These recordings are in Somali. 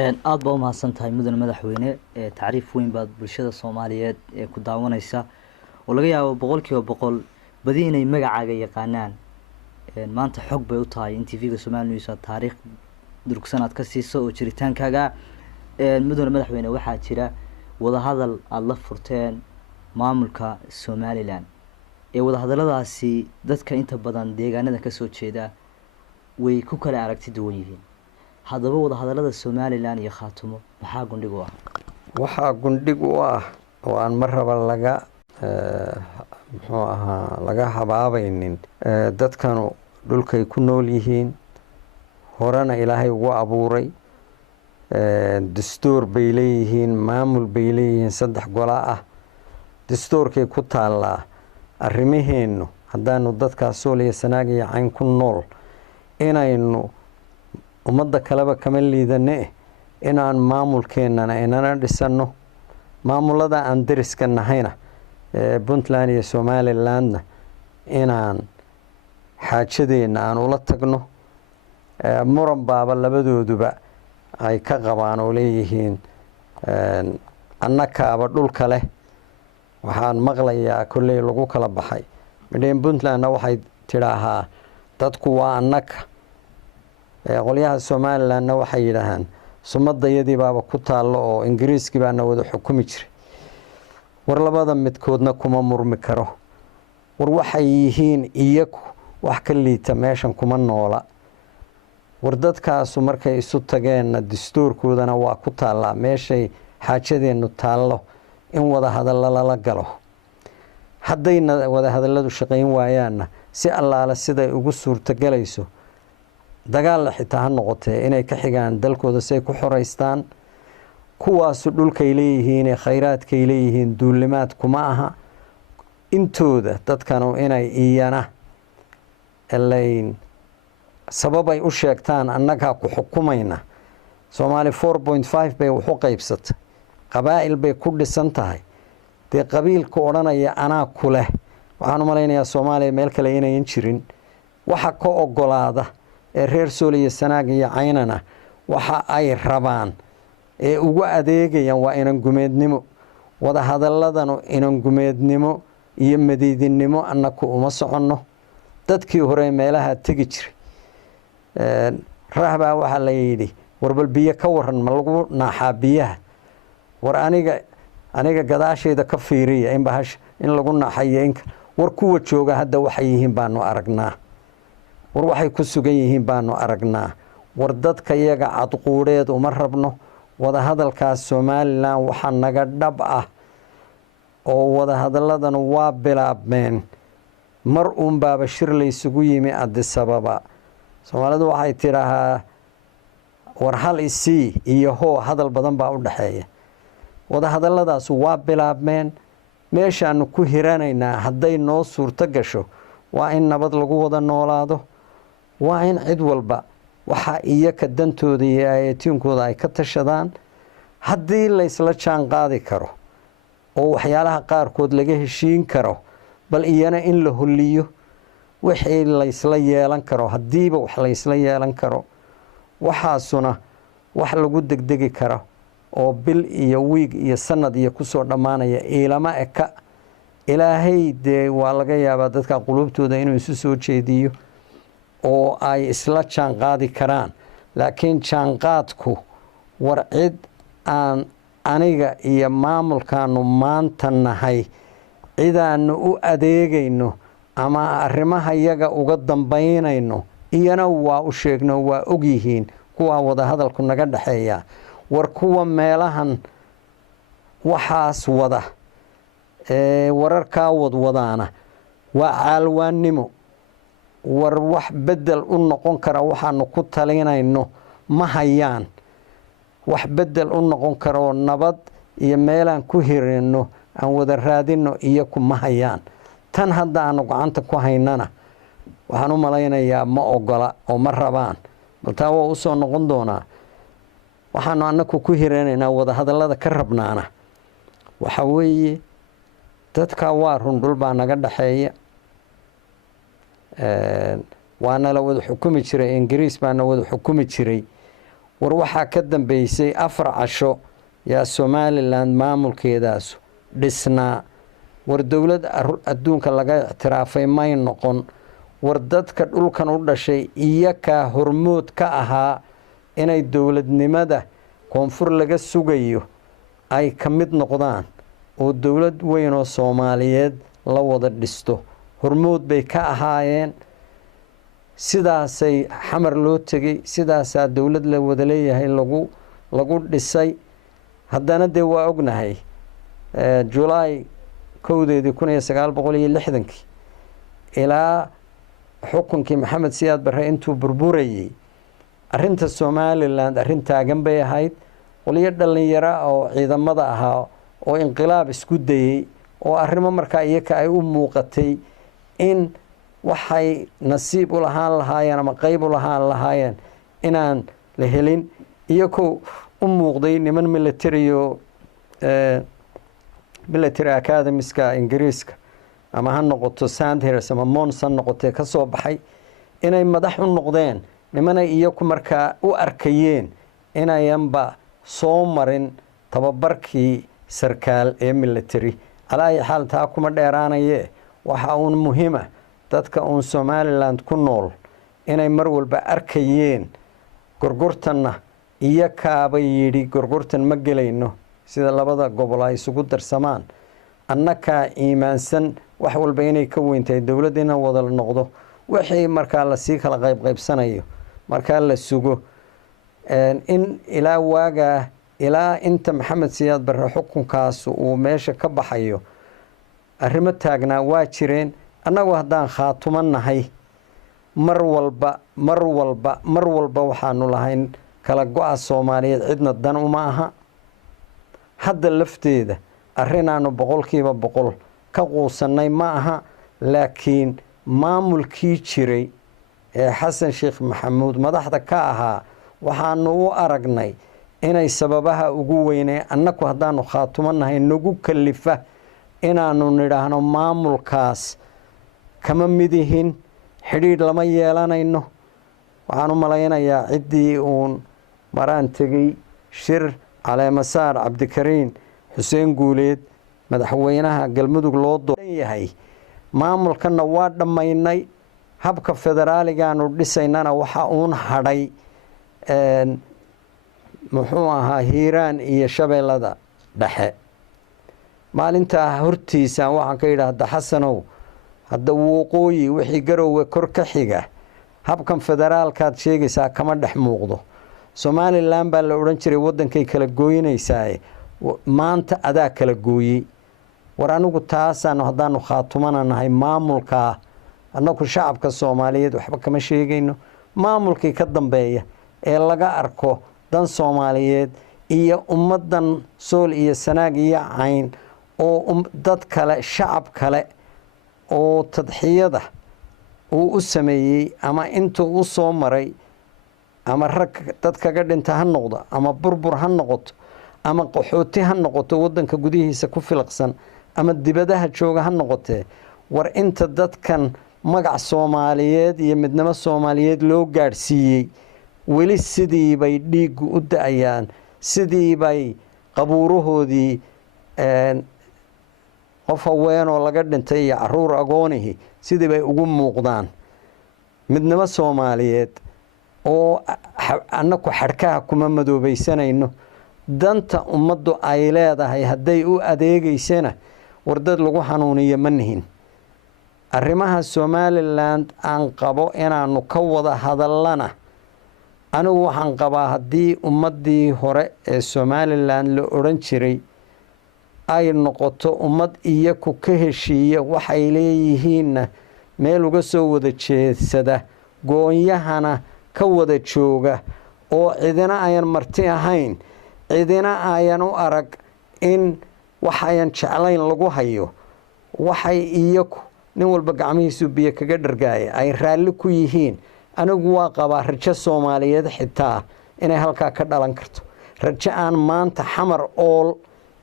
aad baa u mahadsantahay mudane madaxweyne tacriif weyn baad bulshada Soomaaliyeed ku daawanaysa oo laga yaabo boqolkiiba boqol badi inay magacaaga yaqaanaan maanta xog bay u tahay in TV-ga Somaliland taariikh durugsanad ka siiso oo jiritaankaaga mudane madaxweyne waxaa jira wadahadal aad la furteen maamulka Somaliland wadahadaladaasi dadka inta badan deegaanada ka soo jeeda way ku kala aragti duwan yihiin haddaba wadahadalada Somaliland iyo Khaatumo maxaa gundhig u ah waxaa gundhig u ah oo aan marraba laga habaabaynin dadkanu dhulkay ku nool yihiin horena ilaahay ugu abuuray dastuur bay leeyihiin maamul bay leeyihiin saddex gola ah dastuurkay ku taallaa arrimaheenu haddaanu dadkaas Sooliya Sanaag iyo Cayn ku nool inaynu ummadda kaleba kama liidane inaan maamulkeennana inana dhisano maamulada aan dariska nahayna Puntland iyo Somalilandna inaan xaajadeena aan ula tagno muran baaba labadooduba ay ka qabaan oo leeyihiin annakaaba dhulka leh waxaan maqlayaa kolley lagu kala baxay mideen Puntlandna waxay tidhaahaa dadku waa annaka qolyaha Somalilandna waxay yiraahdaan sumadayadii baaba ku taalo oo Ingiriiski baana wada xukumi jiray war labada midkoodna kuma murmi karo war waxay yihiin iyagu wax ka liita meeshan kuma noola war dadkaas markay isu tageen dastuurkoodana waa ku taala meeshay xaajadeenu taalo in wada hadal la galo haddayna wada hadaladu shaqeyn waayaana si allaala sida ugu suurta galayso dagaal xitaa noqotay inay ka xigaan dalkooda say ku xoreystaan kuwaas dhulkay leeyihiin khayraadkay leeyihiin duulimaad kuma aha intooda dadkanu inay iyana elayn sababay u sheegtaan annaga ku xukumayna Soomaali 4.5 bay wuxuu qaybsatay qabaa'il bay ku dhisan tahay de qabiilka oranaya anaa ku leh waxaan u maleynayaa Soomaaliya meel kale inayn jirin waxa ka ogolaada reer Sooliya Sanaag iyo Caynana waxa ay rabaan ugu adeegayaan waa inan gumeednimo wada hadaladanu inan gumeednimo iyo madiidinimo annaku uma soconno dadkii hore meelaha tagi jiray rahba waxa la yiri warbal biyo ka waran ma lagu naaxaa biyaha war aniga gadaashayda ka fiiriya in bahash in lagu naaxayo war kuwa jooga hadda waxay yihiin baanu aragnaa war waxay ku sugan yihiin baanu aragnaa war dadka iyaga cadquureed uma rabno wada hadalkaas Somaliland waxa naga dhab ah oo wada hadaladan waa bilaabmeen mar baaba shir la isugu yimi Addis Ababa Soomaalidu waxay tirahaa war hal isi iyo hadal badan baa u dhaxeeya wada hadaladaas waa bilaabmeen meeshaan ku hiranaynaa hadday noo suurta gasho waa in nabad lagu wada noolaado waa in cid walba waxa iyaka dantooda iyo ayatiinkooda ay ka tashadaan haddii la isla jaan qaadi karo oo waxyaalaha qaarkood laga heshiin karo bal iyana in la huliyo wixii la isla yeelan karo hadiiba wax la isla yeelan karo waxaasuna wax lagu degdegi karo oo bil iyo week iyo sanad iyo ku soo dhamaanaya ilama eka ilaahay de waa laga yaabaa dadka qulubtooda inuu isu soo jeediyo oo ay isla jaan qaadi karaan laakiin jaan qaadku war cid aan aniga iyo maamulkaanu maanta nahay cidaanu u adeegayno ama arrimaha iyaga uga dambaynayno iyana waa u sheegno waa og yihiin kuwa wada hadalku naga dhaxeeya war kuwa meelahan waxaas wada wararka wadwadaana waa caalwaannimo war wax bedel u noqon kara waxaanu ku talinayno ma hayaan wax bedel u noqon karo nabad iyo meelaan ku hirino aan wada raadino iyo kuma hayaan tan hadda aanu gacanta ku haynana waxaan u malaynayaa ma ogola oo ma rabaan baltaa waa u soo noqon doonaa waxaanu annagu ku hirinaynaa wada hadalada ka rabnaana waxa weeye dadka waa rundhul baa naga dhaxeeya waana la wada xukumi jiray Ingiriis baana wada xukumi jiray war waxaa ka dambeysay 4 casho yaa Somaliland maamulkeedaasu dhisnaa war dowlad adduunka laga ictiraafay may noqon war dadka dhulkan u dhashay iyakaa hormood ka ahaa inay dowladnimada koonfur laga sugayo ay ka mid noqdaan oo dowlad weyn oo Soomaaliyeed la wada dhisto hormood bay ka ahaayeen sidaasay xamar loo tagay sidaasaa dowlad la wada leeyahay lagu dhisay haddana dee waa ognahay July 1960 ilaa xukunkii Maxamed Siyaad Barre intuu burburayay arinta Somaliland arin taagan bay ahayd qoliyo dhalinyaro oo ciidamada ahaa oo inqilaab isku dayay oo arrimo markaa iyaga ay u muuqatay in waxay nasiib u lahaan lahaayeen ama qayb u lahaan lahaayeen inaan la helin iyagoo u muuqday niman military academiska Ingiriiska ama ha noqoto Sandhurst ama Mons ha noqotee ka soo baxay inay madax u noqdeen nimanay iyagu markaa u arkayeen inayanba soo marin tababarkii sarkaal ee military alaa xaal taa kuma dheeraanaye waxa uun muhiima dadka uun Somaliland ku nool inay mar walba arkayeen gorgortanna iyakaabay yidhi gorgortan ma gelayno sida labada gobol ay isugu darsamaan annaka iimaansan wax walba inay ka weyntahay dowladina wada noqdo wixii markaa la sii kala qaybsanayo markaa la sugo in ilaa waaga ilaa inta Maxamed Siyaad Barre xukunkaas uu meesha ka baxayo arrimo taagnaa waa jireen annagu haddaan khaatumo nahay mar walba waxaanu lahayn kala go'a Soomaaliyeed cidna dan uma aha hadda lafteeda arrinaanu 100% ka quusanay ma aha laakiin maamulkii jiray ee Xasan Sheekh Maxamuud madaxda ka ahaa waxaanu u aragnay inay sababaha ugu weynee annagu haddaanu khaatumo nahay nagu kalifa inaanu nidhaahno maamulkaas kama midihin xidhiidh lama yeelanayno waxaan u malaynayaa ciddii uun maraan tegey shir caleemasaar cabdikariin xuseen guuleed madaxweynaha galmudug loo dooran yahay maamulkana waa dhammaynay habka federaaligaanu dhisaynana waxa uun hadhay muxuu ahaa Hiiraan iyo Shabeellada dhexe maalinta hortiisa waxaan ka yiraahdaa Xasanow hadda waqooyi wixii garowga kor ka xiga habkan federaalkaad sheegaysaa kama dhex muuqdo Somaliland baa la oran jiray wadankay kala gooyinaysaa maanta adaa kala gooyay war anigu taasaan haddaanu khaatumana nahay maamulka annagu shacabka Soomaaliyeed waxba kama sheegayno maamulkii ka dambeeya ee laga arko dan Soomaaliyeed iyo ummadan Sool iyo Sanaag iyo Cayn oo dad kale shacab kale oo tadxiyada uu u sameeyay ama intuu u soo maray ama rag dad kaga dhinta ha noqdo ama burbur ha noqoto ama qaxooti ha noqoto wadanka gudihiisa ku filaqsan ama dibadaha jooga ha noqotee war inta dadkan magac Soomaaliyeed iyo midnimo Soomaaliyeed loo gaarsiiyay weli sidii bay dhiig u daayaan sidii bay qabuurahoodii qof haween oo laga dhintay iyo caruur agoonihi sidii bay ugu muuqdaan midnimo Soomaaliyeed oo annagu xadhkaha kuma madoobaysanayno danta ummaddu ay leedahay hadday u adeegaysana wardad lagu xanuuniyo ma nihin arrimaha Somaliland aan qabo inaanu ka wada hadalana anigu waxaan qabaa haddii ummadii hore ee Somaliland la oran jiray ay noqoto ummad iyagu ka heshiiya waxay leeyihiin meel uga soo wada jeedsada goonyahana ka wada jooga oo cidina ayan marti ahayn cidina ayan u arag in waxayan jeclayn lagu hayo waxay iyagu nin walba gacmihiisu biyo kaga dhargaaya ay raalli ku yihiin anigu waa qabaa rajo Soomaaliyeed xitaa inay halkaa ka dhalan karto rajo aan maanta xamar ool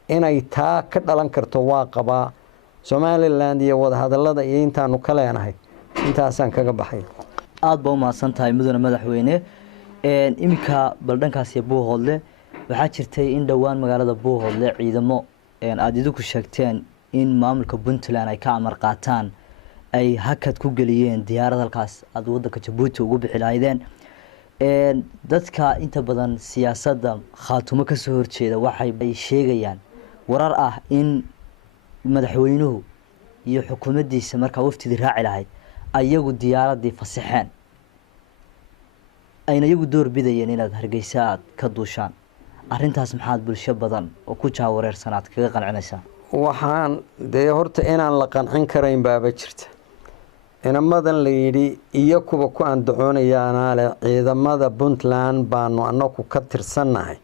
inay taa ka dhalan karto waa qabaa Somaliland iyo wadahadalada iyo intaanu ka leenahay intaasaan kaga baxay aad baa u mahadsantahay mudane madaxweyne iminka baldhankaasi buuhoodle waxaa jirtay in dhowaan magaalada buuhoodle ciidamo aad idinku sheegteen in maamulka Puntland ay ka amar qaataan ay hakad ku geliyeen diyaarad halkaas aad wadanka Djibouti ugu bixi lahaydeen dadka inta badan siyaasadda Khaatumo ka soo horjeeda waxay sheegayaan warar ah in madaxweynuhu iyo xukuumaddiisa marka waftidii raaci lahayd ayagu diyaaradii fasaxeen ayna iyagu door bidayeen inaad Hargeysa aad ka duushaan arrintaas maxaad bulsho badan oo ku jaawareersanaad kaga qancinaysaa waxaan horta inaan la qancin karayn baaba jirta inamadan la yidhi iyo kuwa ku andacoonayaana leh ciidamada Puntland baanu annagu ka tirsannahay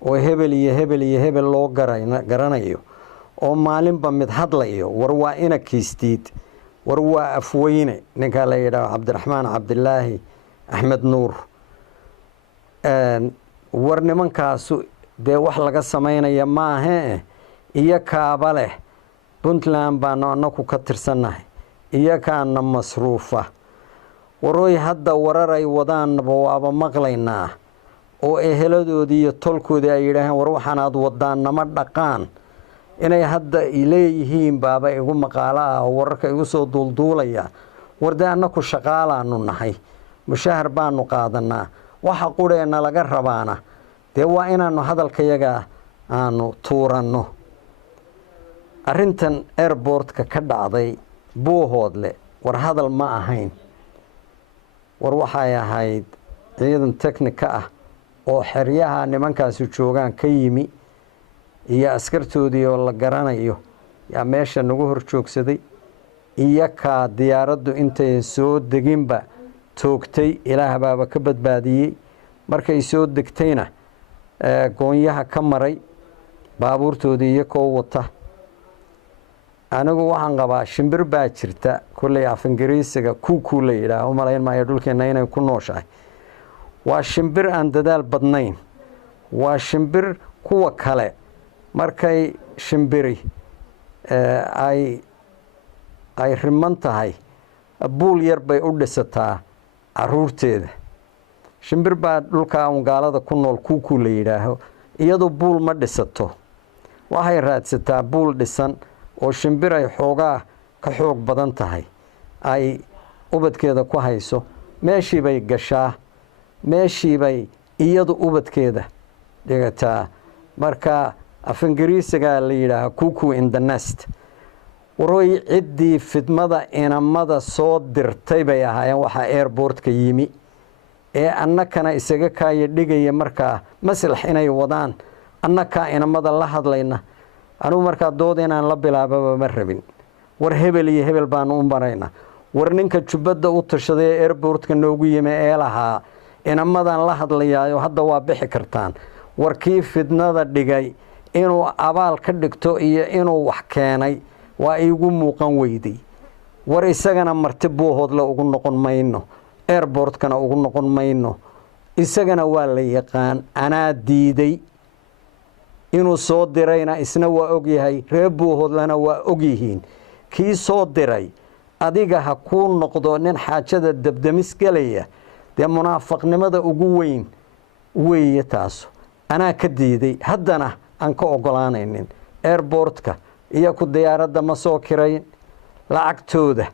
oo hebel iyo hebel iyo hebel loo garanayo oo maalinba mid hadlayo war waa ina kiistiid war waa afweyne ninka la yiraahdo Cabdiraxmaan Cabdilaahi Axmed Nuur war nimankaasu wax laga sameynaya ma aha iyo kaaba leh Puntland baanu annagu ka tirsannahay iyo kaana masruufa waroy hadda wararay wadaanba waaba maqlaynaa oo eheladoodii iyo tolkoodii ay yiraahdeen war waxaan aad wadaan nama dhaqaan inay hadda ileeyihiin baaba igu maqaala ah wararka igu soo duulduulaya warda annagu shaqaalaanu nahay mushahar baanu qaadanaa waxa qureena laga rabaana waa inaanu hadalkayaga aanu tuuranno arrintan airportka ka dhacday buuhoodle war hadal ma ahayn war waxay ahayd ciidan technical ah oo xeryaha nimankaasi joogaan ka yimi iyo askartoodii oo la garanayo yaa meesha nagu hor joogsaday iyo ka diyaaraddu intay soo deginba toogtay ilaah baaba ka badbaadiyey markay soo degtayna goonyaha ka maray baabuurtoodii iyo koo wata anigu waxaan qabaa shimbir baa jirta kulley af ingiriisiga kuukuu la yidhaaho malayn maayo dhulkeenna inay ku nooshahay waa shimbir aan dadaal badnayn waa shimbir kuwa kale markay shimbiri ay riman tahay buul yar bay u dhisataa caruurteeda shimbir baa dhulka gaalada ku nool kuukuu la yidhaaho iyadu buul ma dhisato waxay raadsataa buul dhisan oo shimbir ay xoogaa ka xoog badan tahay ay ubadkeeda ku hayso meeshii bay gashaa meeshii bay iyadu ubadkeeda dhigataa marka af ingiriisiga la yidhaaho cuckoo in the nest waroy ciddii fidmada inamada soo dirtay bay ahaayeen waxaa airportka yimi ee annakana isaga kaaya dhigaya markaa maslax inay wadaan annakaa inamada la hadlayna anugu markaa dood inaan la bilaababa ma rabin war hebel iyo hebel baanu u marayna war ninka jubbadda u tashaday ee airportka noogu yimi ee lahaa inamadan la hadlayaayo hadda waa bixi kartaan war kii fidnada dhigay inuu abaal ka dhigto iyo inuu wax keenay waa iigu muuqan weyday war isagana marti buuhoodle ugu noqon mayno airportkana ugu noqon mayno isagana waa la yaqaan anaa diiday inuu soo dirayna isna waa ogyahay reer buuhoodlena waa ogyihiin kii soo diray adiga ha kuu noqdo nin xaajada dabdamis galaya dee munaafaqnimada ugu weyn weeye taasu anaa ka diiday haddana aan ka ogolaanaynin airportka iyo ku diyaaradda ma soo kirayn lacagtooda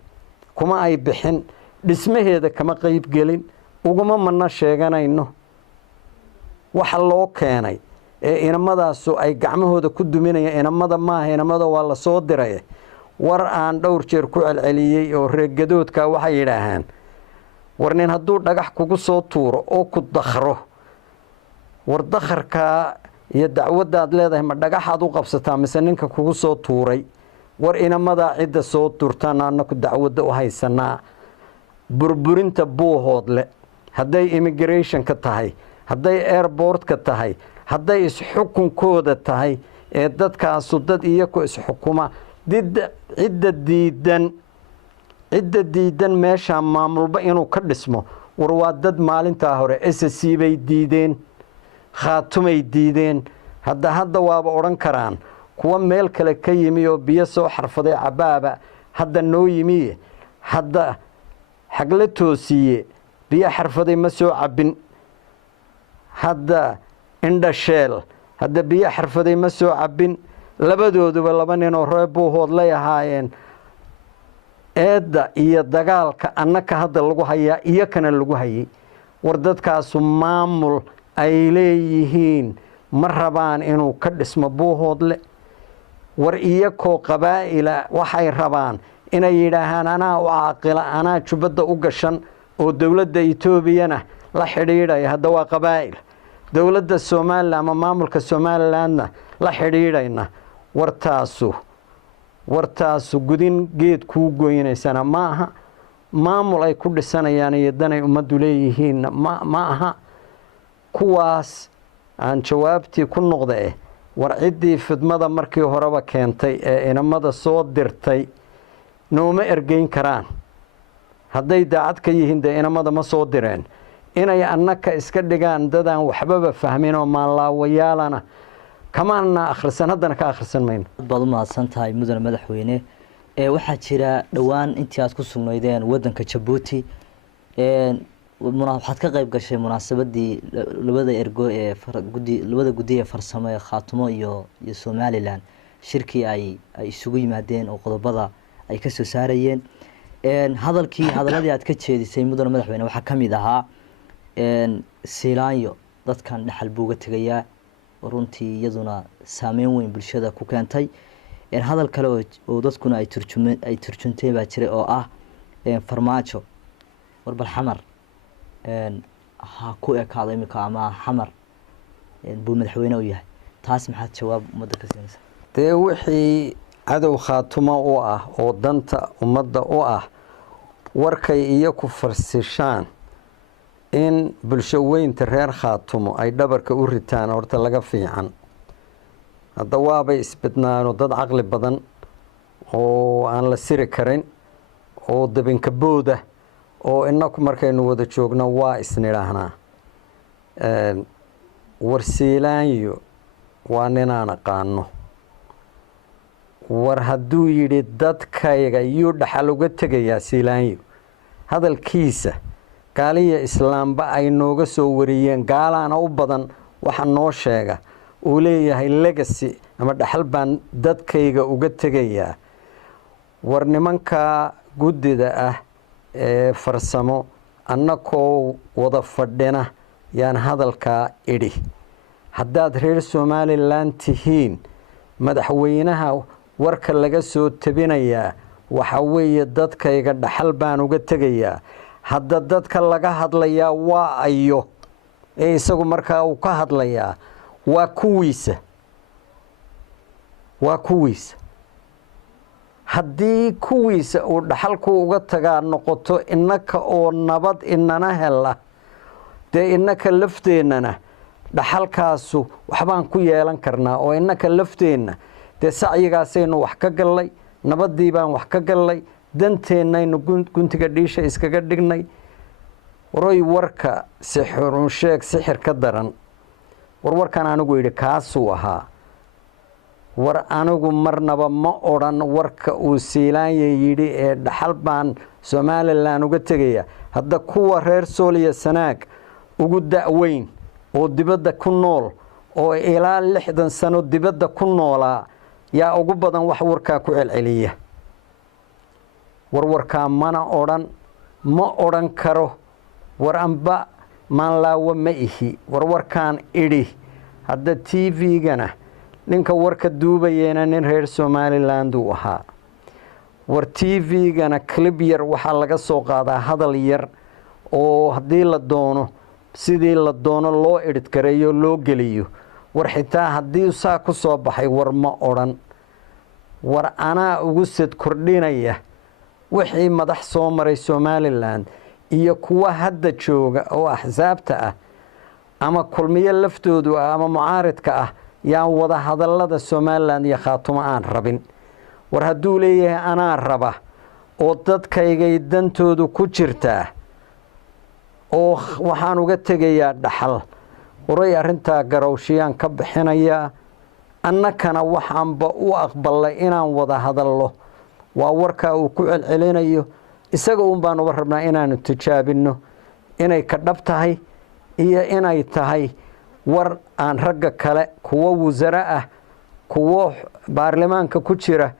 kuma ay bixin dhismaheeda kama qayb gelin uguma mana sheeganayno waxa loo keenay ee inamadaasu ay gacmahooda ku duminayaan inamada maaha inamada waa la soo diray war aan dhowr jeer ku celceliyey oo reegadoodka waxay yidhaahaan war nin hadduu dhagax kugu soo tuuro oo ku dakhro war dakharkaa iyo dacwaddaad leedahay ma dhagaxaad u qabsataa mise ninka kugu soo tuuray war inamadaa cidda soo tuurtaan annaku dacwadda u haysanaa burburinta buuhoodle hadday immigrationka tahay hadday airportka tahay hadday isxukunkooda tahay ee dadkaasu dad iyaku isxukuma cidda diidan meeshaa maamulba inuu ka dhismo war waa dad maalintaa hore SSC bay diideen khaatumay diideen hadda waaba odhan karaan kuwa meel kale ka yimi oo biyo soo xarfaday cabaaba hadda noo yimiye hadda xagla toosiye biyo xarfaday ma soo cabin hadda indhasheel hadda biyo xarfaday ma soo cabbin labadooduba laba nin oo reer buuhood lay ahaayeen eedda iyo dagaalka annaka hadda lagu hayaa iyo kana lagu hayay war dadkaasu maamul ay leeyihiin ma rabaan inuu ka dhismo buuhoodle war iyakoo qabaa'ila waxay rabaan inay yidhaahaan anaa u caaqila anaa jubbadda u gashan oo dowladda etoobiyana la xidhiidhaya hadda waa qabaa'il dowladda somalilan ama maamulka somalilandna la xidhiidhayna wartaasu gudin geed kuu goynaysana ma aha maamul ay ku dhisanayaan iyo danay ummaddu leeyihiinna ma aha kuwaas aan jawaabtii ku noqda war ciddii fidmada markii horeba keentay ee inamada soo dirtay nooma ergeyn karaan hadday daacad ka yihiin dee inamada ma soo direen inay annaka iska dhigaan dadaan waxbaba fahmin oo maanlaawayaalana kamaana akhrisan haddana ka akhrisan mayno baad u mahadsan tahay mudane madaxweyne waxaa jira dhowaan intii aad ku sugnaydeen waddanka Jabuuti waxaad ka qayb gashay munaasabadii labada ergo ee labada guddi ee farsamo ee Khaatumo iyo Somaliland shirkii ay isugu yimaadeen oo qodobada ay ka soo saarayeen hadaladii aad ka jeedisay mudane madaxweyne waxaa ka mid ahaa siilaanyo dadkan dhaxal buuga tagayaa runtii iyaduna saameyn weyn bulshada ku keentay hadal kale oo dadkuna ay turjuntay baa jiray oo ah Farmaajo warbal xamar ha ku ekaado imika ama xamar buu madaxweyne u yahay taas maxaad jawaab ummadda ka siinaysaa dee wixii cadow Khaatumo u ah oo danta ummadda u ah warkay iyo ku farsishaan in bulsho weynta reer Khaatumo ay dhabarka u ritaan horta laga fiican hadda waabay isbidnaano dad caqli badan oo aan la siri karin oo dabinka booda oo inaku markaynu wada joogno waa isnidhaahnaa warsiilaanyo waa ninaan aqaano war hadduu yidhi dadkayga iyuu dhaxal uga tegayaa siilaanyo hadalkiisa gaaliya islaamba ay nooga soo wariyeen gaalaana u badan waxa noo sheega uu leeyahay legacy ama dhaxal baan dadkayga uga tegayaa war nimanka guddida ah ee farsamo annakoo wada fadhina yaan hadalkaa idhi haddaad reer Somaliland tihiin madaxweynaha warka laga soo tabinayaa waxa weeye dadkayga dhaxal baan uga tegayaa hadda dadka laga hadlayaa waa ayo ee isagu markaa uu ka hadlayaa waa kuwiisa haddii kuwiisa uu dhaxalku uga tagaa noqoto innaka oo nabad inana hela dee innaka lafteennana dhaxalkaasu waxbaan ku yeelan karnaa oo innaka lafteenna dee sacyigaasaynu wax ka gallay nabaddii baan wax ka gallay danteennaynu guntiga dhiisha iskaga dhignay waroy warka sixir ka daran warkan anigu yidhi kaasuu ahaa war anigu marnaba ma odhan warka uu siilaanya yidhi ee dhaxal baan Somaliland uga tegaya hadda kuwa reer Sooliya Sanaag ugu da'weyn oo dibadda ku nool oo ilaa 60 sano dibadda ku noolaa yaa ugu badan wax warkaa ku celceliya warkaa ma odhan karo war amba maanlaawo ma ihi warkaan idhi hadda TV-gana ninka warka duubayeena nin reer Somaliland uu ahaa war TV-gana clip yar waxaa laga soo qaadaa hadal yar oo haddii la doono sidii la doono loo edit gareeyo loo geliyo war xitaa haddii saa ku soo baxay war ma odhan war anaa ugu sad kordhinaya wixii madax soo maray Somaliland iyo kuwa hadda jooga oo axsaabta ah ama kulmiye laftoodu ah ama mucaaridka ah yaan wada hadallada Somaliland iyo Khaatumo aan rabin war hadduu leeyahay anaa raba oo dadkaygay dantoodu ku jirtaa oo waxaan uga tegayaa dhaxal waray arrintaa garowshiyaan ka bixinayaa annakana waxaanba u aqbalay inaan wada hadallo waa warkaa uu ku celcelinayo isaga baan uga rabnaa inaanu tijaabino inay ka dhab tahay iyo inay tahay war aan ragga kale kuwo wasare ah kuwo baarlamaanka ku jira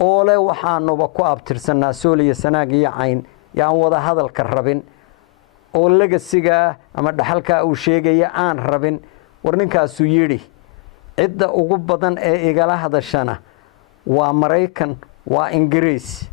oo leh waxaanuba ku abtirsanaa sool iyo sanaag iyo cayn yaan wada hadalka rabin oo legasigaa ama dhaxalkaa uu sheegaya aan rabin war ninkaasuu yidhi cidda ugu badan ee igala hadashana waa Maraykan waa Ingiriis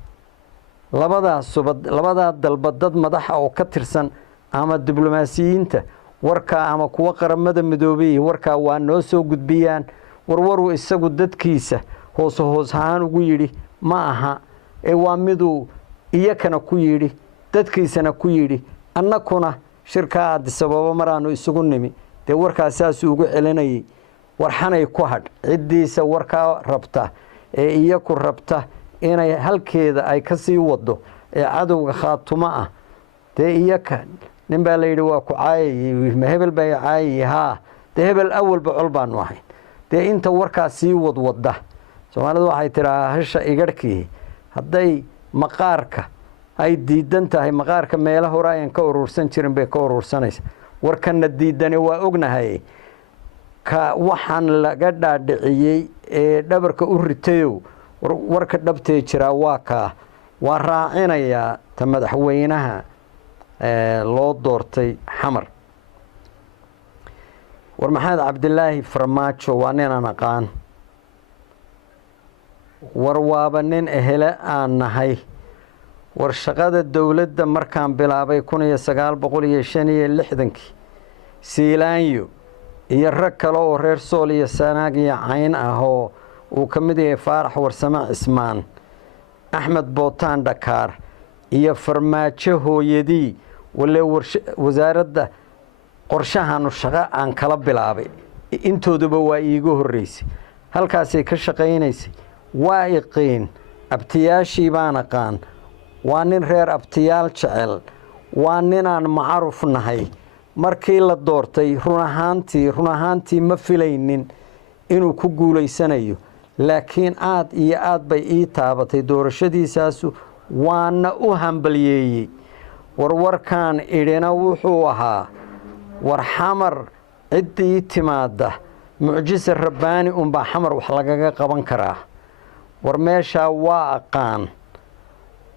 labadaa dalba dad madaxa oo ka tirsan ama diblomaasiyiinta warkaa ama kuwa qaramada midoobay warkaa waa noo soo gudbiyaan warwaru isagu dadkiisa hoos ahaan ugu yidhi ma aha ee waa miduu iyakana ku yidhi dadkiisana ku yidhi annakuna shirkaa Addis Ababa maraanu isugu nimi dee warkaa saasuu ugu celinayay warxanay ku hadh ciddiisa warkaa rabta ee iyaku rabta inay halkeeda ay ka sii wado ee cadowga Khaatumo ah dee iyaka nin baa la yidhi waa ku caayay ma hebel baa caayay haa dee hebel awalba col baanu ahayn dee inta warkaa sii wadwada Soomaalidu waxay tiraa hasha igarhkii hadday maqaarka ay diidan tahay maqaarka meelaha hore ayaan ka urursan jirin bay ka urursanaysa warkana diidani waa ognahay ka waxaan laga dhaadhiciyey ee dhabarka u ritayo warka dhabtee jira waa raacinayaa ta madaxweynaha loo doortay xamar war maxamed cabdilaahi Farmaajo waa nin aan aqaan war waaba nin ehele aan nahay war shaqada dawladda markaan bilaabay 1965 Siilaanyo iyo rag kale oo reer Sool iyo Sanaag iyo Cayn ah oo uu ka mid yahay Faarax Warsame Cismaan Axmed Bootaan Dhakaar iyo Farmaajo hooyadii wala wasaaradda qorshahan shaqo aan kala bilaabay intooduba waa iigu horeysay halkaasay ka shaqeynaysay waa iqiin abtiyaashii baan aqaan waa nin reer abtiyaal jecel waa ninaan macaruf nahay markii la doortay run ahaantii ma filaynin inuu ku guuleysanayo laakiin aad iyo aad bay ii taabatay doorashadiisaasu waana u hambalyeeyey warwarkaan idhina wuxuu ahaa war xamar ciddii timaada mucjisa rabbaani unbaa xamar wax lagaga qaban karaa war meeshaa waa aqaan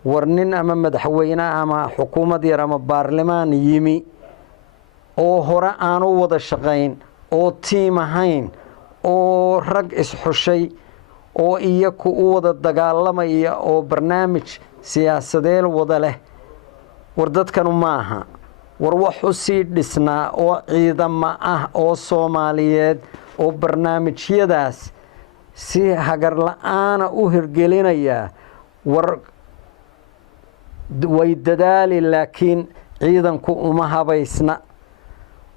war nin ama madaxweyne ama xukuumad yar ama baarlamaan yimi oo hore aan u wada shaqayn oo tiim ahayn oo rag isxushay oo iyaku u wada dagaalamaya oo barnaamij siyaasadeed wada leh war dadkanu maaha war wax u sii dhisnaa oo ciidamo ah oo Soomaaliyeed oo barnaamijyadaas si hagar la'aana u hirgelinaya war way dadaali laakiin ciidanku uma habaysna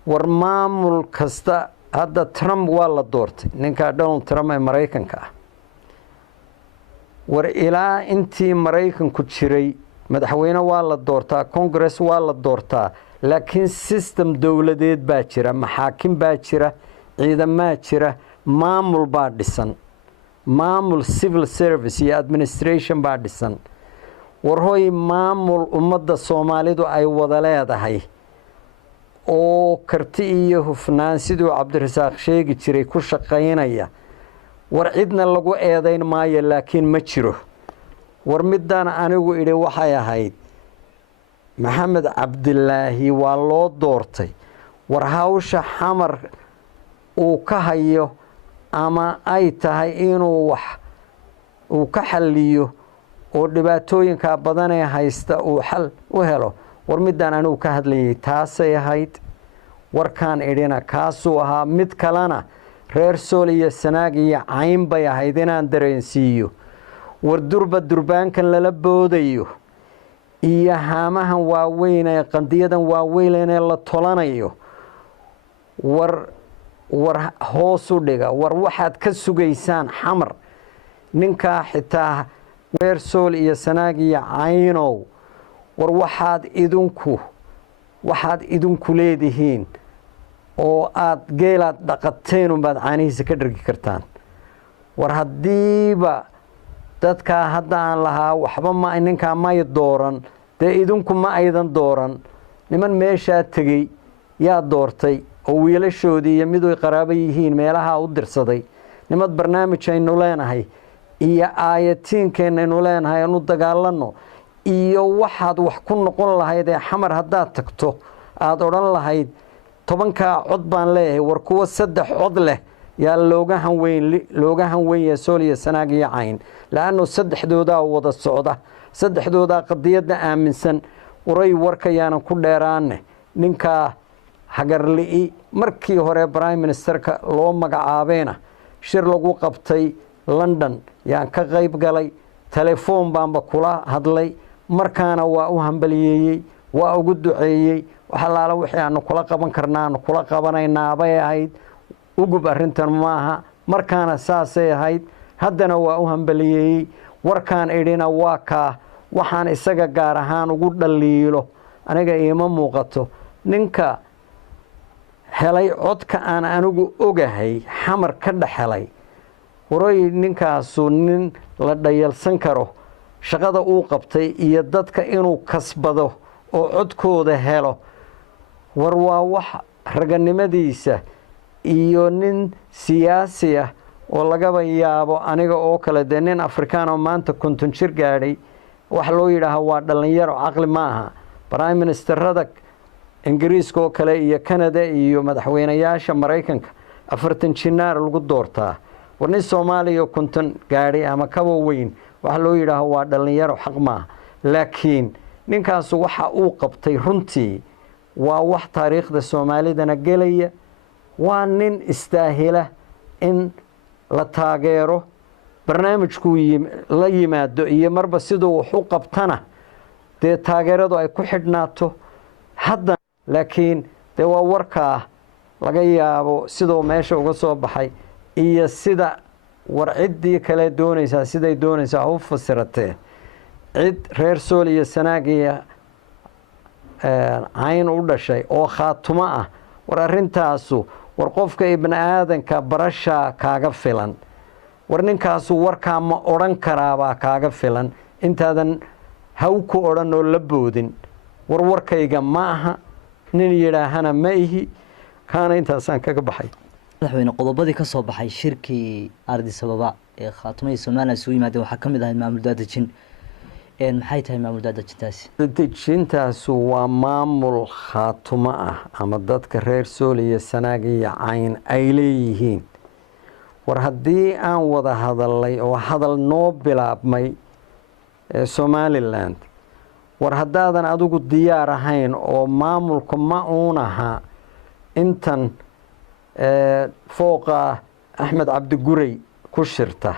war maamul kasta hadda Trump waa la doortay ninka Donald Trump ee Mareykanka ah war ilaa intii Mareykanku jiray madaxweyne waa la doortaa Congress waa la doortaa laakiin system dawladeed baa jira maxaakim baa jira ciidamada jira maamul baa dhisan maamul civil service iyo administration baa dhisan war hooy maamul ummadda Soomaalidu ay wada leedahay oo karti iyo hufnaan sidoo Cabdirasaaq sheegi jiray ku shaqeynaya war cidna lagu eedayn maayo laakiin ma jiro war midaan anigu idhi waxay ahayd maxamed cabdilaahi waa loo doortay war hawsha xamar uu ka hayo ama ay tahay inuu wax uu ka xalliyo oo dhibaatooyinka badan ee haysta uu xal u helo war midaan anigu ka hadlayay taasay ahayd warkaan idhina kaasuu ahaa mid kalena reer Sool iyo Sanaag iyo Cayn bay ahayd inaan dareensiiyo war durbaankan lala boodayo iyo haamahan waaweyn ee qandiyadan waaweyn ee la tolanayo war hoos u dhiga war waxaad ka sugaysaan xamar ninka xitaa reer Sool iyo Sanaag iyo Caynow war waxaad idinku leedihiin oo aad geelaad dhaqateen unbaad caanihiisa ka dhargi kartaan war haddiiba dadkaa hadda aan lahaa waxba ma ninkaa may dooran dee idinku ma aydan dooran niman meeshaa tegey yaa doortay oo wiilashoodii iyo mid ay qaraabo yihiin meelaha u dirsaday nimad barnaamij aynu leenahay iyo aayatiinkeenaynu leenahay aanu dagaalanno iyo waxaad wax ku noqon lahayd ee xamar haddaad tagto aada odhan lahayd 10 cod baan leeyahay war kuwa 3 cod leh yaa looga hanweyn sooliya sanaag iyo cayn laanno 3doodaa wada socda 3doodaa qadiyadda aaminsan waray warkayaanan ku dheeraanne ninkaa hagarli'i markii hore prime ministerka loo magacaabeena shir lagu qabtay London yaan ka qayb galay telefoon baanba kula hadlay markaana waa u hambaliyeeyey waa ugu duceeyey waxa laala wixii aanu kula qaban karnaa kula qabanaynaa bay ahayd ugub arrintan maaha markaana saasay ahayd haddana waa u hambaliyeeyey warkaan idhina waa kaa waxaan isaga gaar ahaan ugu dhaliilo aniga iima muuqato ninka helay codka aan anigu ogahay xamar ka dhaxelay waray ninkaasu nin la dhayalsan karo shaqada uu qabtay iyo dadka inuu kasbado oo codkooda helo war waa wax raganimadiisa iyo nin siyaasi ah oo lagaba yaabo aniga oo kale de nin afrikaan oo maanta 50 jir gaadhay wax loo yidhaaho waa dhalinyaro caqli ma aha prime ministerada ingiriiska oo kale iyo Canada iyo madaxweynayaasha Mareykanka 40 jinaar lagu doortaa war nin Soomaaliya 50 gaadhay ama kaba weyn wax loo yidhaaho waa dhalinyaro xaq ma laakiin ninkaas waxa uu qabtay runtii waa wax taariikhda Soomaalidana galaya waa nin istaahila in la taageero barnaamijku la yimaado iyo marba sidoo wax u qabtana de taageeradu ay ku xidhnaato hadda laakiin de waa warka laga yaabo sidoo meesha uga soo baxay iyo sida war ciddii kale doonaysa siday doonaysa u fasiratee cid reer sool iyo sanaag iyo cayn u dhashay oo khaatumo ah war arrintaasu war qofka ibn aadanka barasha kaaga filan war ninkaasu warkaa ma odhan karaabaa kaaga filan intaadan haw ku odhan oo la boodin warkayga ma aha nin yidhaahana ma ihi kaana intaasaan kaga baxay madaxweyne qodobadii ka soo baxay shirkii Addis Ababa ee khaatumay Somaliland soo yimaadeen waxa kamid ah maamul daadajin maxay tahay maamul daadajintaasi daadajintaasu waa maamul khaatumo ah ama dadka reer sool iyo sanaag iyo cayn ay leeyihiin war haddii aan wada hadalay oo hadal noo bilaabmay Somaliland war haddaadan adigu diyaar ahayn oo maamulku ma uunaha intan fooqa Axmed Cabdi Guray ku shirta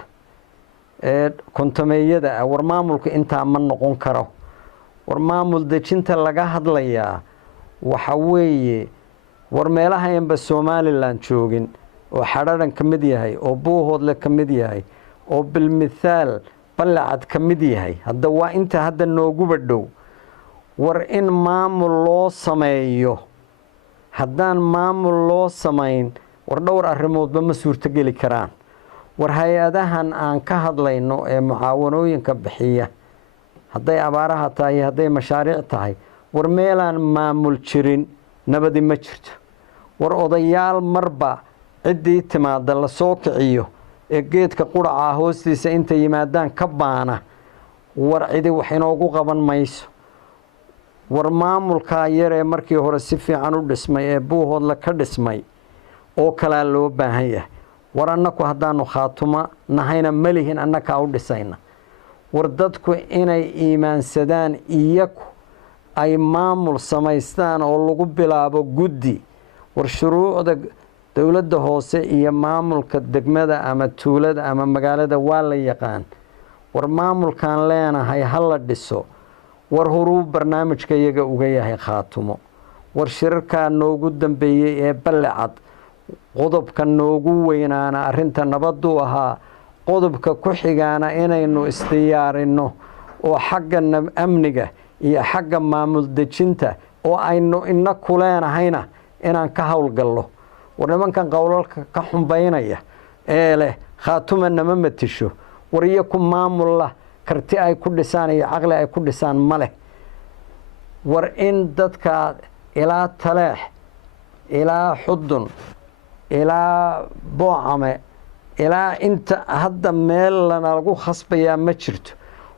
kontameeyada war maamulku inta ma noqon karo war maamul dejinta laga hadlayaa waxa weeye war meelaha inba Somaliland joogin oo xararan kamid yahay oo buuhoodle kamid yahay oo bil mithaal balacad kamid yahay hadda waa inta hadda noogu badhow war in maamul loo sameeyo haddaan maamul loo samayn war dhowr arrimoodba ma suurto geli karaan war hay-adahan aan ka hadlayno ee mucaawanooyinka bixiya hadday abaaraha tahay hadday mashaariic tahay war meelaan maamul jirin nabadi ma jirto war odayaal marba ciddii timaada la soo kiciyo ee geedka quraca hoostiisa inta yimaadaan ka baana war cidi wax inoogu qaban mayso war maamulka yar ee markii hore si fiican u dhismay ee buuhoodla ka dhismay oo kala loo baahan yahay war annaku haddaanu khaatuma nahayna malihin annaka u dhisayna war dadku inay iimaansadaan iyagu ay maamul samaystaan oo lagu bilaabo guddi war shuruucda dawladda hoose iyo maamulka degmada ama tuulada ama magaalada waa la yaqaan war maamulkan leenahay hala dhiso war horuu barnaamijka iyaga uga yahay khaatumo war shirarka noogu dambeeyay ee balacad qodobka noogu weynaana arrinta nabadu ahaa qodobka ku xigaana inaynu isdiyaarino oo xagga amniga iyo xagga maamul dejinta oo aynu ina ku leenahayna inaan ka howlgallo war nimankan qowlalka ka xumbaynaya ee leh khaatuma nama matisho war iyo ku maamulla karti ay ku dhisaan iyo caqli ay ku dhisaan ma leh war in dadka ilaa taleex ilaa xudun ilaa boocame ilaa inta hadda meel lanagu khasbayaa ma jirto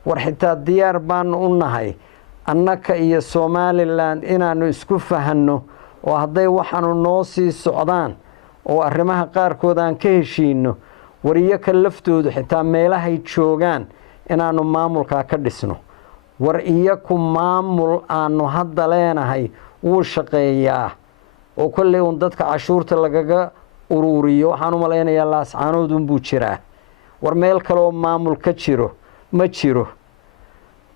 war xitaa diyaar baanu u nahay annaka iyo Somaliland inaanu isku fahanno oo hadday waxaanu noo sii socdaan oo arrimaha qaarkood aan ka heshiino wariyo ka laftoodu xitaa meelahay joogaan inaanu maamulka ka dhisno war iyaku maamul aanu hadda leenahay wuu shaqeeyaa oo kolley un dadka cashuurta lagaga ururiyo waxaan u malaynayaa laascaanood unbuu jiraa war meel kale oo maamul ka jiro ma jiro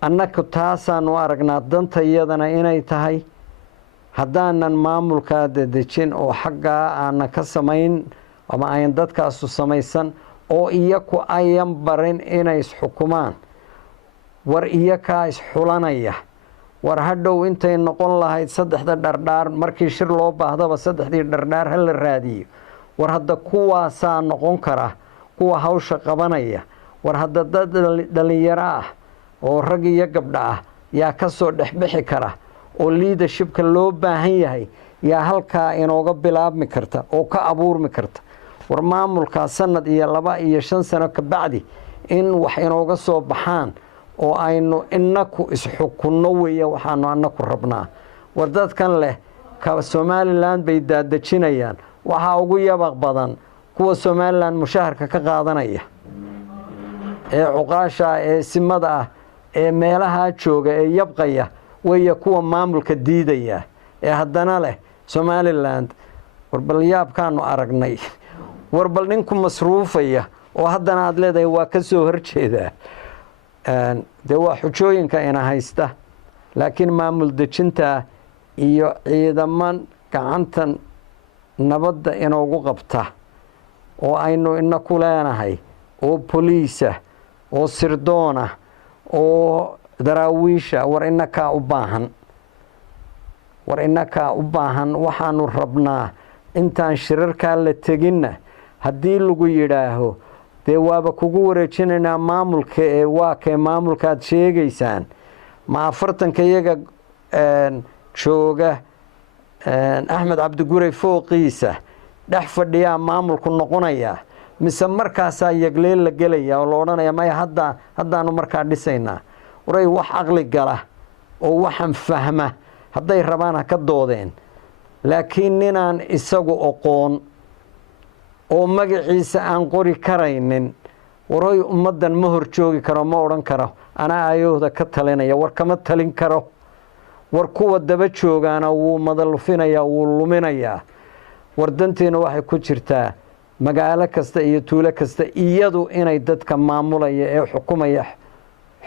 annaku taasaanu aragnaa danta iyadana inay tahay haddaanan maamulkaa dedejin oo xaggaa aanan ka samayn ama ayan dadkaasu samaysan oo iyaku ayan barin inay isxukumaan war iyakaa isxulanaya war hadhow intay noqon lahayd saddexda dhardhaar markii shir loo baahdaba saddexdii dhardhaar ha la raadiyo war hadda kuwaasaa noqon kara kuwa hawsha qabanaya war hadda dad dhalinyaro ah oo rag iyo gabdho ah yaa ka soo dhexbixi kara oo leadershipka loo baahan yahay yaa halkaa inooga bilaabmi karta oo ka abuurmi karta war maamulkaa sanad iyo 2 iyo 5 sano ka bacdi in wax inooga soo baxaan oo aynu inaku isxukunno weeye waxaanu annaku rabnaa war dadkan leh ka Somaliland bay daadajinayaan waxa ugu yabaq badan kuwa Somaliland mushaharka ka qaadanaya ee cuqaasha ee simada ah ee meelaha jooga ee yabqaya way kuwa maamulka diidaya ee haddana leh Somaliland warbal yaabkaanu aragnay warbal ninku masruufaya oo haddana aad leedahay waa ka soo horjeeda de waa xujooyinka ina haysta laakiin maamul dejinta iyo ciidaman gacantan nabadda inoogu qabta oo aynu inaku leenahay oo poliisa oo sirdoona oo daraawiisha war inakaa u baahan waxaanu rabnaa intaan shirarkaa la teginna haddii lagu yidhaaho dee waaba kugu wareejinaynaa maamulka ee waa kee maamulkaad sheegaysaan ma 40 iyaga jooga Axmed Cabdigurey fooqiisa dhex fadhiyaa maamulku noqonaya mise markaasaa yagleel la gelaya oo la odhanaya maya haddaanu markaa dhisaynaa waray wax aqli gala oo waxaan fahma hadday rabaan ha ka doodeen laakiin ninaan isagu oqoon oo magaciisa aan qori karaynin waray ummaddan ma hor joogi karo ma odhan karo anaa ayooda ka talinaya war kama talin karo war kuwa daba joogaana wuu madalufinayaa wuu luminayaa war danteena waxay ku jirtaa magaalo kasta iyo tuulo kasta iyadu inay dadka maamulaya ee xukumaya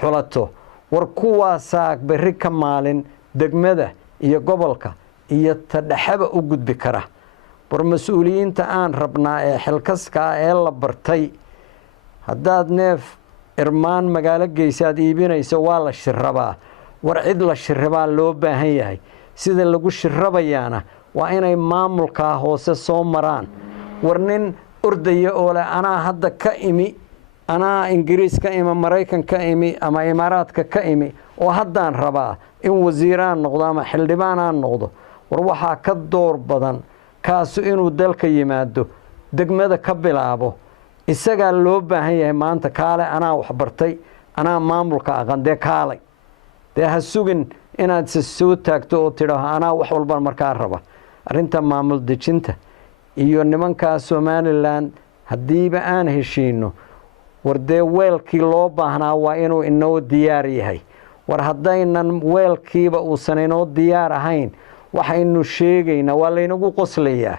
xulato war kuwaasaa berri ka maalin degmada iyo gobolka iyo tadhaxaba u gudbi kara war mas'uuliyiinta aan rabnaa ee xilkaska ee la bartay haddaad neef irmaan magaalo geysaad iibinayso waa la shirrabaa war cid la shirrabaa loo baahan yahay sida lagu shirrabayaana waa inay maamulkaa hoose soo maraan war nin ordaya oo leh anaa hadda ka imi anaa ingiriis ka imi maraykan ka imi ama imaaraadka ka imi oo haddaan rabaa in wasiiraan noqdo ama xildhibaan aan noqdo war waxaa ka door badan kaasu inuu dalka yimaado degmada ka bilaabo isagaa loo baahan yahay maanta kaale anaa waxbartay anaa maamulka aqan dee kaalay dee ha sugin inaad se soo taagto oo tidhaaho anaa wax walba markaa raba arrinta maamul dejinta iyo nimankaa Somaliland haddiiba aan heshiino war dee weelkii loo baahnaa waa inuu inoo diyaar yahay war haddaynan weelkiiba uusan inoo diyaar ahayn waxaynu sheegaynaa waa laynagu qoslayaa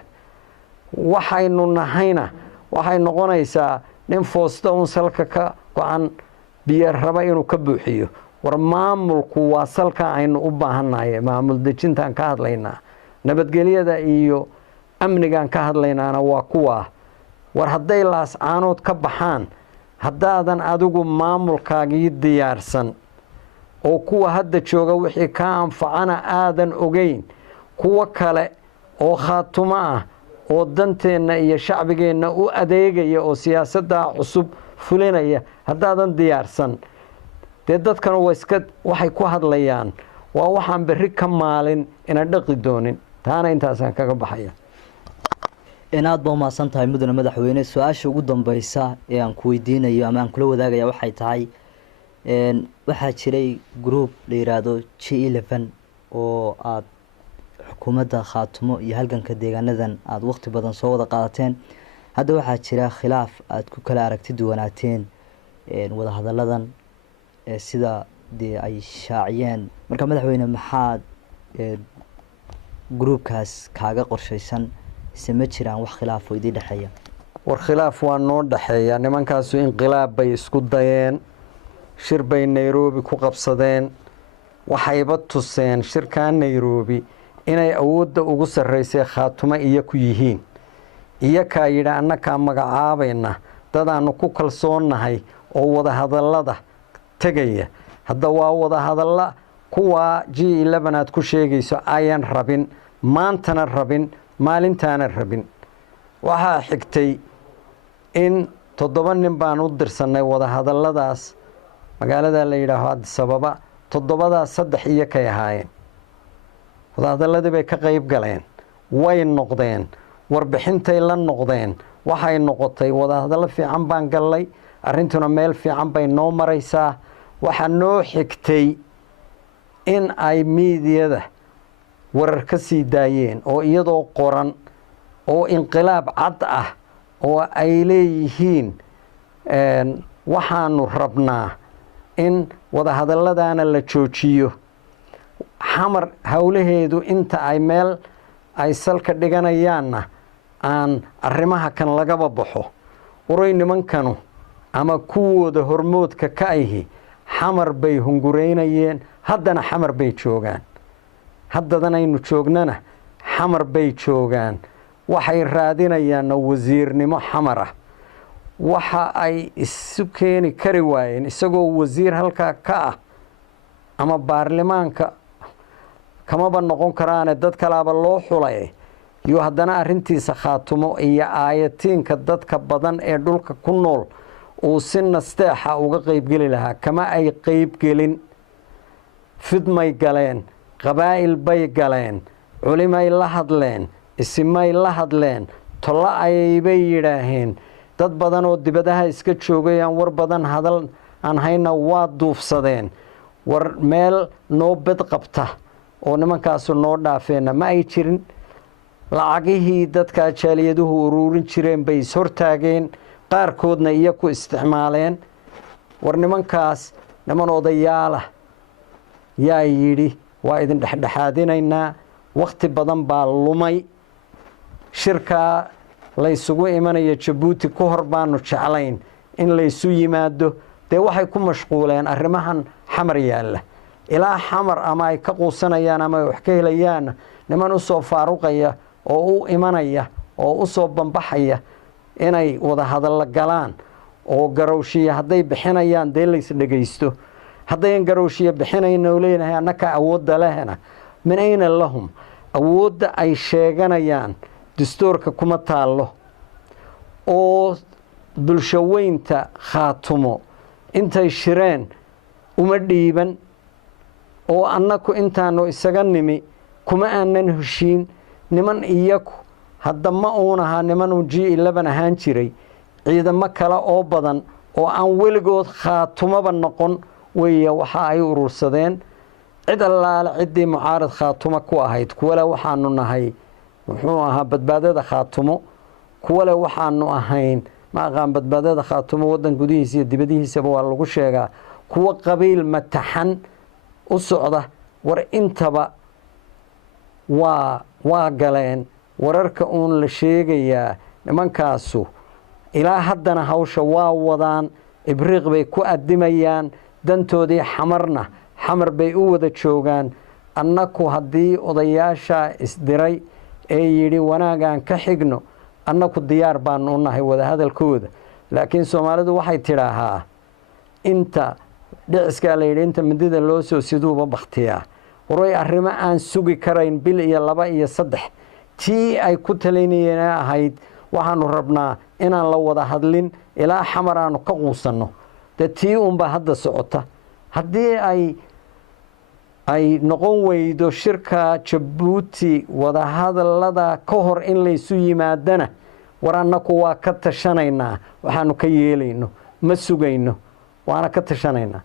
waxaynu nahayna waxay noqonaysaa nin foosta un salka ka go-an biyo raba inuu ka buuxiyo war maamulku waa salka aynu u baahannahay maamul dejintaan ka hadlaynaa nabadgelyada iyo amnigaan ka hadlaynaana waa kuwaa war hadday laascaanood ka baxaan haddaadan adigu maamulkaagii diyaarsan oo kuwa hadda jooga wixii ka anfacana aadan ogeyn kuwa kale oo khaatumo ah oo danteenna iyo shacbigeenna u adeegaya oo siyaasadda cusub fulinaya haddaadan diyaarsan dee dadkana waxay ku hadlayaan waa waxaan berri ka maalin ina dhaqi doonin taana intaasaan kaga baxaya. inaad baa umahadsan tahay mudane madaxweyne. su-aasha ugu dambeysa ee aan ku weydiinayo ama aan kula wadaagaya waxay tahay waxaa jiray group la yiraahdo G11 oo aad xukuumadda Khaatumo iyo halganka deegaanadan aad waqti badan soo wada qaadateen. hadda waxaa jira khilaaf aad ku kala aragti duwanaateen wadahadalladan sida ay shaaciyeen. marka madaxweyne maxaad groupkaas kaaga qorshaysan ma jiraan wax khilaaf oo idin dhaxeeya? war khilaaf waa noo dhaxeeya. nimankaasu inqilaab bay isku dayeen, shir bay Nairobi ku qabsadeen, waxayba tuseen shirka Nairobi inay awoodda ugu sarreysay Khaatumo iyo ku yihiin. iyakaa yidhi annakaa magacaabayna dadaannu ku kalsoonnahay oo wadahadallada tegaya. hadda waa wadahadalla kuwaa G11 aad ku sheegayso ayaan rabin, maantana rabin, maalintaana rabin. waxaa xigtay in 7 nin baan u dirsanay wadahadalladaas magaalada la yidhaaho Addis Ababa. 7daas 3 iyakay ahaayeen. wadahadalladii bay ka qayb galeen, way noqdeen, warbixintay la noqdeen. waxay noqotay wadahadallo fiican baan gallay, arrintuna meel fiican bay noo maraysaa. waxaa noo xigtay in ay miidiyada warar ka sii daayeen oo iyadoo qoran oo inqilaab cad ah oo ay leeyihiin waxaanu rabnaa in wadahadalladaana la joojiyo. xamar howlaheedu inta ay meel ay salka dhiganayaanna aan arrimaha kan lagaba baxo. waray nimankanu ama kuwooda hormoodka ka ahi xamar bay hungureynayeen, haddana xamar bay joogaan. haddadanaynu joognana xamar bay joogaan. waxay raadinayaan wasiirnimo xamar ah. waxa ay isu keeni kari waayeen isagoo wasiir halkaa ka ah ama baarlamaanka kamaba noqon karaane dad kalaaba loo xulay. iyo haddana arrintiisa Khaatumo iyo aayatiinka dadka badan ee dhulka ku nool uu si nasteexa uga qaybgeli lahaa kama ay qaybgelin. fidmay galeen, qabaa'il bay galeen, culimay la hadleen, isimay la hadleen, tolo ayaybay yidhaaheen. dad badan oo dibadaha iska joogay aan war badan hadal aan hayna waa duufsadeen. war meel noo bed qabta oo nimankaasu noo dhaafeenna ma ay jirin. lacagihii dadka jaaliyaduhu uruurin jireen bay ishortaageen, qaarkoodna iyaku isticmaaleen. war nimankaas niman odayaalah yaa yidhi waa idin dhexdhexaadinaynaa. wakhti badan baa lumay. shirkaa laysugu imanaya Jabuuti ka hor baanu jeclayn in laysu yimaado. dee waxay ku mashquuleen arrimahan xamar yaalla. ilaa xamar ama ay ka quusanayaan ama ay wax ka helayaan niman u soo faaruqaya oo u imanaya oo u soo bambaxaya inay wada hadalla galaan oo garowshiya hadday bixinayaan dee lays dhegaysto. haddayan garowshiya bixinayna oo leenahay annaka awoodda lehna min ayna lahum. awoodda ay sheeganayaan dastuurka kuma taallo. oo bulsho weynta Khaatumo intay shireen uma dhiiban. oo annaku intaanu isaga nimi kuma aanan heshiin. niman iyaku hadda ma uun ahaa niman uu G11 ahaan jiray, ciidamo kale oo badan oo aan weligood Khaatumaba noqon weeye waxa ay urursadeen. cid allaale ciddii mucaarad Khaatumo ku ahayd kuwale waxaanu nahay muxuu ahaa badbaadada Khaatumo, kuwale waxaanu ahayn ma aqaan badbaadada Khaatumo waddan gudihiisa iyo dibadihiisaba waa lagu sheegaa kuwa qabiil mataxan u socda. war intaba waa galeen. wararka uun la sheegayaa nimankaasu ilaa haddana hawsha waa wadaan. ibriiq bay ku adimayaan. dantoodii xamarna xamar bay u wada joogaan. annaku haddii odayaashaa isdiray ee yidhi wanaagaan ka xigno annaku diyaar baanu u nahay wadahadalkooda. laakiin Soomaalidu waxay tidhaahaa inta dhiciskaa la yidhi inta midida loo soo siduuba bakhtiyaa. waray arrimo aan sugi karayn bil iyo 2 iyo 3 tii ay ku talaynayeen ahayd waxaanu rabnaa inaan la wada hadlin ilaa xamar aanu ka quusanno. dee tii unba hadda socota. haddii ay ay noqon weydo shirka Jabuuti wadahadalada ka hor in la isu yimaadana war annaku waa ka tashanaynaa waxaanu ka yeelayno ma sugayno waana ka tashanaynaa